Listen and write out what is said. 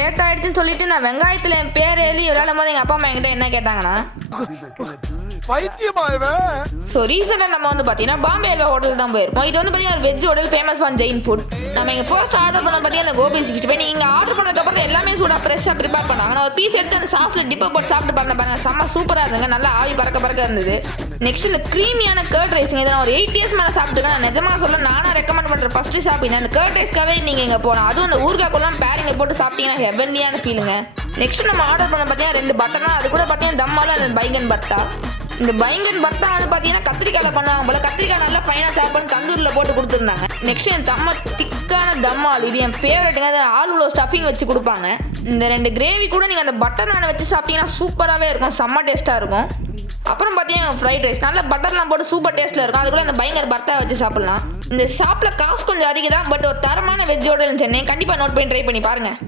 Late ஆயிடுச்சுன்னு சொல்லிட்டு நான் வெங்காயத்தில் என் பேர் எழுதி விளையாடும் போது எங்கள் அப்பா அம்மா என்கிட்ட என்ன கேட்டாங்கன்னா ஸோ ரீசெண்டாக நம்ம வந்து பார்த்தீங்கன்னா பாம்பே அல்வா ஹோட்டல் தான் போயிருப்போம். இது வந்து பார்த்தீங்கன்னா ஒரு veg hotel, famous one Jain food. நம்ம இங்கே ஃபர்ஸ்ட் ஆர்டர் பண்ண பார்த்தீங்கன்னா அந்த கோபி 65. நீங்கள் இங்கே ஆர்டர் பண்ணதுக்கப்புறம் எல்லாமே சூடாக ஃப்ரெஷ்ஷாக ப்ரிப்பேர் பண்ணாங்க. நான் ஒரு பீஸ் எடுத்து அந்த சாஸில் டிப்பை போட்டு சாப்பிட்டு பாருங்க செம்ம சூப்பராக இருந்துங்க. நல்லா ஆவி பறக்க இருந்தது. நெக்ஸ்ட் இந்த க்ரீமியான கர்ட் ரைஸுங்க. இதை நான் ஒரு 8 இயர்ஸ் மேலே சாப்பிட்டுருக்கேன். நான் நிஜமாக சொல்ல நானாக ரெக்கமெண்ட் பண்ணுற ஃபஸ்ட்டு ஷாப்பிங் அந்த கர்ட் ரைஸ்க்காகவே நீங்கள் இங்கே போகலாம். அதுவும் அந்த ஊறுகாய்க்குலாம் பேரிங்க போட்டு சாப்பிட்டீங்கன்னா ஹெவன்லியான ஃபீலுங்க. நெக்ஸ்ட் நம்ம ஆர்டர் பண்ண பார்த்தீங்கன்னா 2 பட்டர்னா, அது கூட பார்த்தீங்கன்னா தம்மாலும் அந்த பைங்கன் பர்த்தா. இந்த பைங்கன் பர்த்தா வந்து பார்த்தீங்கன்னா கத்திரிக்காயில் பண்ணுவாங்க போல. கத்திரிக்காய் நல்லா ஃபைனாக சாப் பண்ணி தந்தூரில் போட்டு கொடுத்துருந்தாங்க. நெக்ஸ்ட் என் தம்ம திக்கான தம்மால், இது என் ஃபேவரட்டுங்க. அது ஆளுல ஸ்டஃபிங் வச்சு கொடுப்பாங்க. இந்த 2 கிரேவி கூட நீங்கள் அந்த பட்டர் நானை வச்சு சாப்பிட்டீங்கன்னா சூப்பராகவே இருக்கும், செம்ம டேஸ்ட்டாக இருக்கும். அப்புறம் பார்த்தீங்கன்னா ஃப்ரைட் ரைஸ் நல்லா பட்டர்லாம் போட்டு சூப்பர் டேஸ்ட்டில் இருக்கும். அது கூட இந்த பயங்கர பர்த்தா வச்சு சாப்பிட்லாம். இந்த ஷாப்பில் காசு கொஞ்சம் அதிகம் தான், பட் ஒரு தரமான வெஜ் ஹோட்டல் சென்னை கண்டிப்பாக நோட் பண்ணி ட்ரை பண்ணி பாருங்கள்.